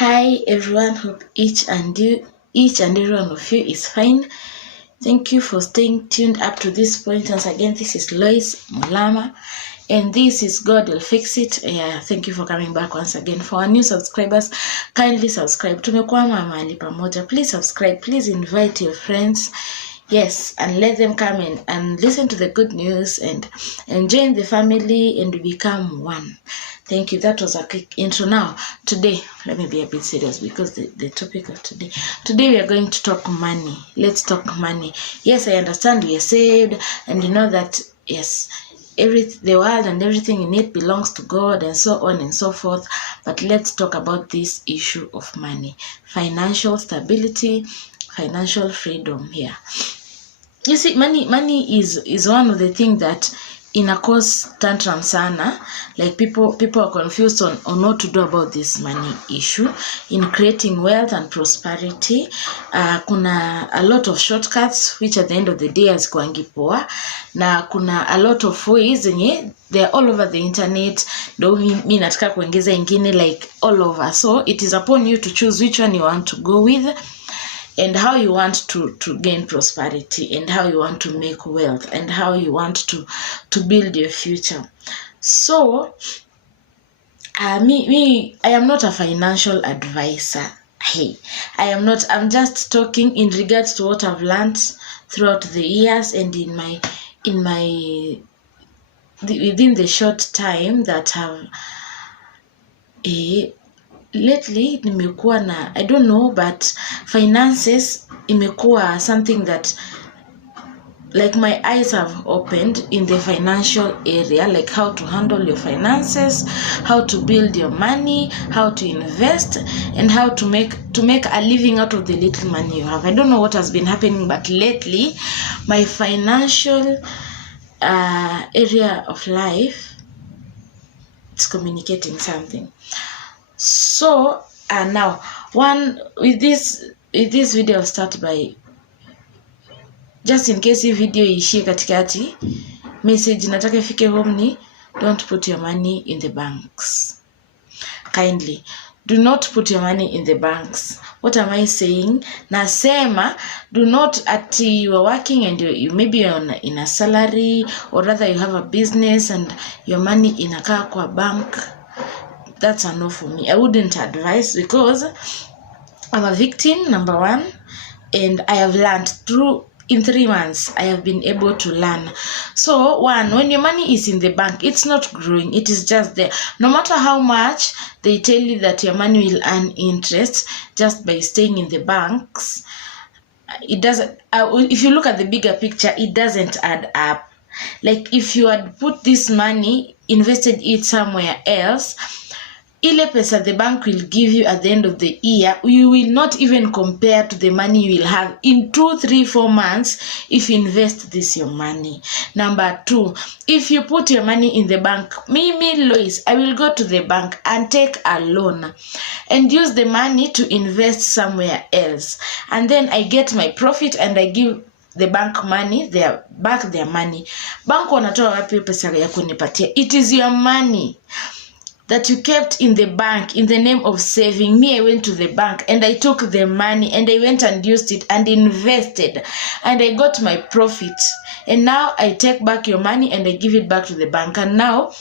Hi everyone, hope each and every one of you is fine. Thank you for staying tuned up to this point. Once again, this is Lois Mulama and this is God Will Fix It. Thank you for coming back once again. For our new subscribers, kindly subscribe. Tumekwama mahali pamoja. Please subscribe. Please invite your friends. Yes, and let them come in and listen to the good news and join the family and become one. Thank you. That was a quick intro. Now, today, let me be a bit serious because the topic of today we are going to talk money. Let's talk money. Yes, I understand we are saved and you know that, yes, the world and everything in it belongs to God and so on and so forth. But let's talk about this issue of money, financial stability, financial freedom here. You see, money is one of the things that in a cause tantrum sana, like people are confused on what to do about this money issue in creating wealth and prosperity. Kuna a lot of shortcuts which at the end of the day hazikuangi poa, na kuna a lot of ways zenye they're all over the internet. Ndo mi nataka kuongeza ingine like all over, so it is upon you to choose which one you want to go with and how you want to gain prosperity and how you want to make wealth and how you want to build your future. So I am not a financial advisor. Hey, I am not. I'm just talking in regards to what I've learned throughout the years and within the short time that have lately nimekuwa na, I don't know, but finances imekuwa something that like my eyes have opened in the financial area, like how to handle your finances, how to build your money, how to invest, and how to make a living out of the little money you have. I don't know what has been happening, but lately my financial area of life, it's communicating something. So now with this video, I'll start by, just in case this video ishie katikati, message nataka ifike home ni don't put your money in the banks. Kindly do not put your money in the banks. What am I saying? Nasema do not, at you are working and you maybe in a salary, or rather you have a business and your money inakaa kwa bank. That's a no for me. I wouldn't advise because I'm a victim, number one, and I have learned in 3 months, I have been able to learn. So one, when your money is in the bank, it's not growing, it is just there. No matter how much they tell you that your money will earn interest just by staying in the banks, it doesn't, if you look at the bigger picture, it doesn't add up. Like if you had put this money, invested it somewhere else, ile pesa the bank will give you at the end of the year, you will not even compare to the money you will have in 2, 3, 4 months if you invest this your money. Number 2, if you put your money in the bank, me Lois, I will go to the bank and take a loan and use the money to invest somewhere else, and then I get my profit and I give the bank money, back their money. Bank wanatoa wapi pesa ya kunipatia? It is your money that you kept in the bank in the name of saving. Me, I went to the bank and I took the money and I went and used it and invested and I got my profit. And now I take back your money and I give it back to the bank. And now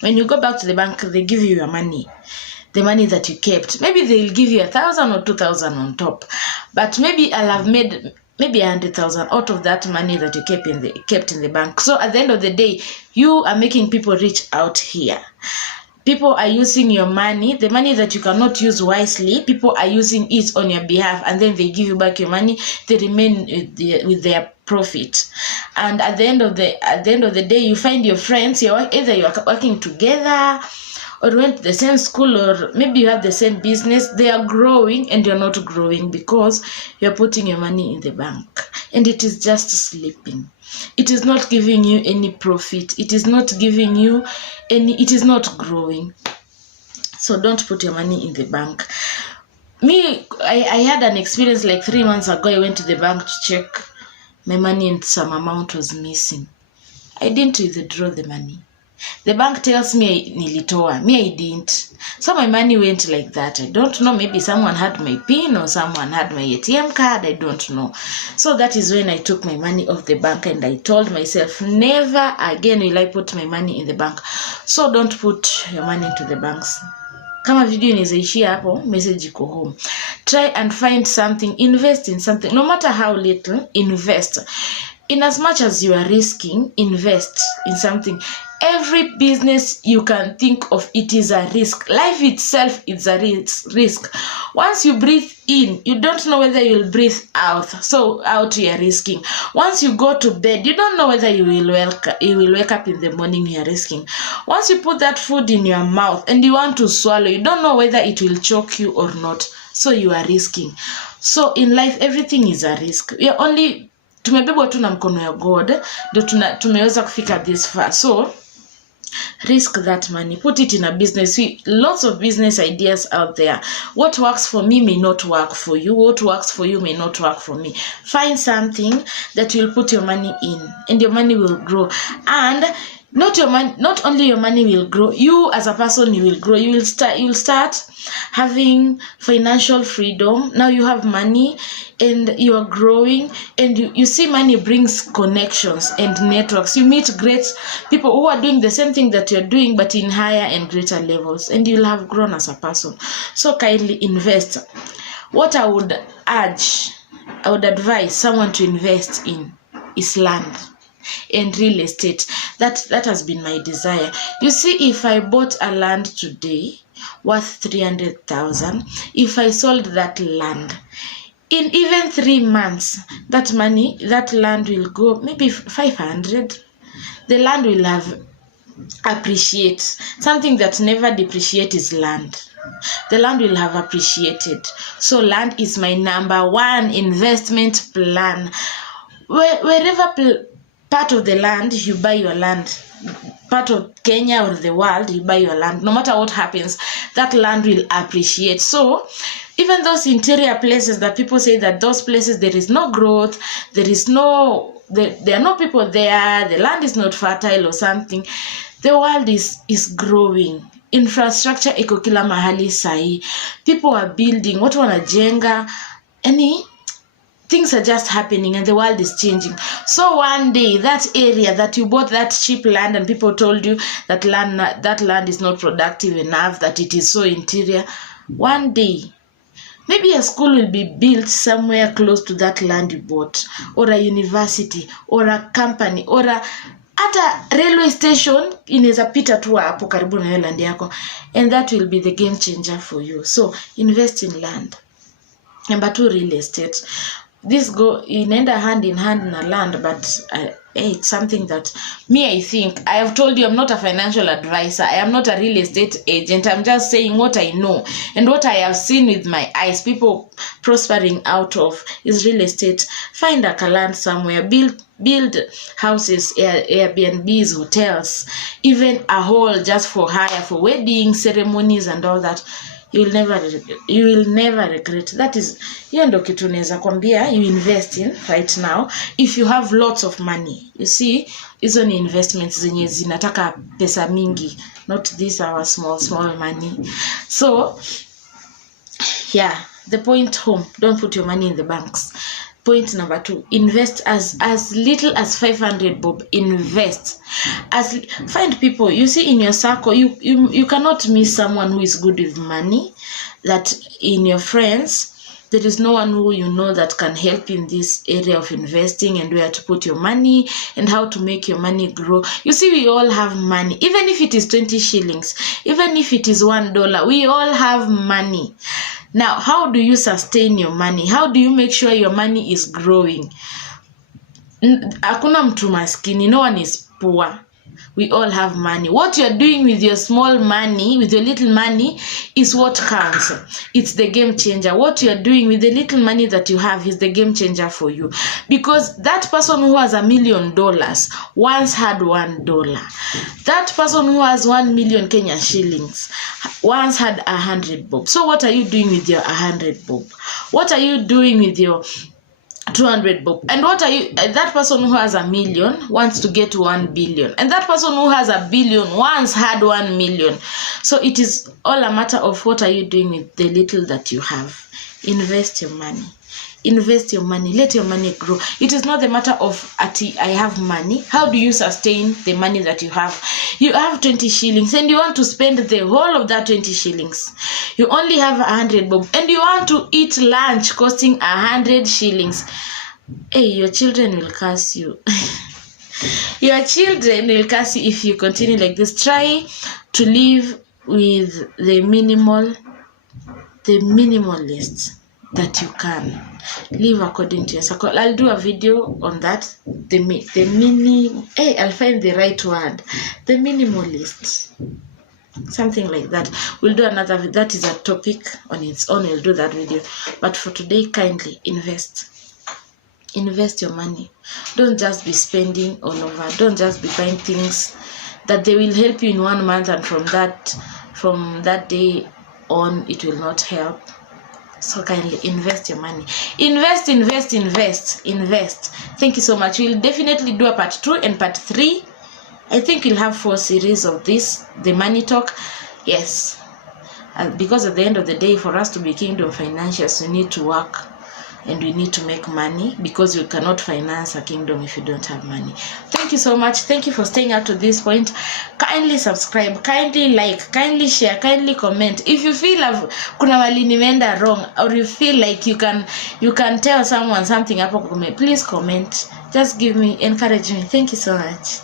when you go back to the bank, they give you your money, the money that you kept. Maybe they'll give you 1,000 or 2,000 on top, but maybe I'll have made maybe 100,000 out of that money that you kept in the bank. So at the end of the day, you are making people rich out here. People are using your money, the money that you cannot use wisely. People are using it on your behalf, and then they give you back your money. They remain with their profit. And at the end of the day, you find your friends. Either you are working together, or went to the same school, or maybe you have the same business. They are growing, and you're not growing because you're putting your money in the bank, and it is just sleeping. It is not giving you any profit. It is not giving you any, it is not growing. So don't put your money in the bank. Me, I had an experience like 3 months ago. I went to the bank to check my money and some amount was missing. I didn't withdraw the money. The bank tells me nilitoa. Me, I didn't. So my money went like that. I don't know. Maybe someone had my PIN or someone had my ATM card. I don't know. So that is when I took my money off the bank and I told myself, never again will I put my money in the bank. So don't put your money into the banks. Kama video inaishia hapo, message iko home. Try and find something, invest in something. No matter how little, invest. In as much as you are risking, invest in something. Every business you can think of, it is a risk. Life itself is a risk. Once you breathe in, you don't know whether you'll breathe out. So out you are risking. Once you go to bed, you don't know whether you will wake up in the morning, you are risking. Once you put that food in your mouth and you want to swallow, you don't know whether it will choke you or not. So you are risking. So in life, everything is a risk. We are only tumebebwa tu na mkono ya God ndio tumeweza kufika this far. So risk that money, put it in a business. Lots of business ideas out there. What works for me may not work for you. What works for you may not work for me. Find something that you'll put your money in and your money will grow. And not only your money will grow, you as a person, you will grow. You'll start having financial freedom. Now you have money and you are growing, and you see money brings connections and networks. You meet great people who are doing the same thing that you're doing, but in higher and greater levels, and you'll have grown as a person. So kindly invest. What I would advise someone to invest in is land and real estate. That has been my desire. You see, if I bought a land today worth 300,000, if I sold that land in even 3 months, that land will go maybe 500. The land will have appreciate. Something that never depreciates is land. The land will have appreciated. So land is my number one investment plan. Wherever part of the land, you buy your land. Part of Kenya or the world, you buy your land. No matter what happens, that land will appreciate. So even those interior places that people say that those places there is no growth, there are no people there, the land is not fertile or something, the world is growing. Infrastructure iko kila mahali sahi. People are building, watu wanajenga, things are just happening and the world is changing. So one day, that area that you bought that cheap land and people told you that land is not productive enough, that it is so interior, one day maybe a school will be built somewhere close to that land you bought, or a university, or a company, or at a railway station inaweza pita tu hapo karibu na land yako, and that will be the game changer for you. So invest in land. Number 2, real estate. This inaenda hand in hand na land, but it's something that I think, I have told you I'm not a financial advisor, I am not a real estate agent, I'm just saying what I know and what I have seen with my eyes, people prospering out of is real estate. Find a land somewhere, build houses, Airbnbs, hotels, even a hall just for hire, for wedding ceremonies and all that. You will never regret. That is, hiyo ndo kitu naweza kwambia you invest in right now if you have lots of money. You see, hizo ni investments zenye zinataka pesa mingi, not this our small money. So yeah, the point home, don't put your money in the banks. Point number 2, invest as little as 500 bob. Invest. Find people. You see, in your circle, you cannot miss someone who is good with money. That in your friends, there is no one who you know that can help in this area of investing and where to put your money and how to make your money grow. You see, we all have money. Even if it is 20 shillings, even if it is $1, we all have money. Now, how do you sustain your money? How do you make sure your money is growing? Hakuna mtu maskini. No one is poor. We all have money. What you're doing with your small money, with your little money, is what counts. It's the game changer. What you're doing with the little money that you have is the game changer for you. Because that person who has $1 million once had $1. That person who has 1 million Kenya shillings once had 100 bob. So what are you doing with your 100 bob? What are you doing with your 200 bob. And what are you, that person who has 1 million wants to get to 1 billion, and that person who has 1 billion once had 1 million. So it is all a matter of what are you doing with the little that you have. Invest your money. Invest your money. Let your money grow. It is not the matter of I have money. How do you sustain the money that you have? You have 20 shillings and you want to spend the whole of that 20 shillings. You only have 100 bob and you want to eat lunch costing 100 shillings. Hey, your children will curse you. Your children will curse you if you continue like this. Try to live with the minimalist that you can. Live according to your circle. I'll do a video on that. I'll find the right word. The minimalist. Something like that. We'll do another video. That is a topic on its own. We'll do that video. But for today, kindly invest. Invest your money. Don't just be spending all over. Don't just be buying things that they will help you in 1 month, and from that day on it will not help. So kindly invest your money. Invest. Thank you so much. We'll definitely do a part 2 and part 3. I think we'll have 4 series of this, the money talk. Yes, and because at the end of the day, for us to be kingdom financiers, we need to work and we need to make money, because you cannot finance a kingdom if you don't have money. Thank you so much. Thank you for staying up to this point. Kindly subscribe, kindly like, kindly share, kindly comment. If you feel kuna wali nimeenda wrong, or you feel like you can tell someone something hapo, please comment. Just give me, encourage me. Thank you so much.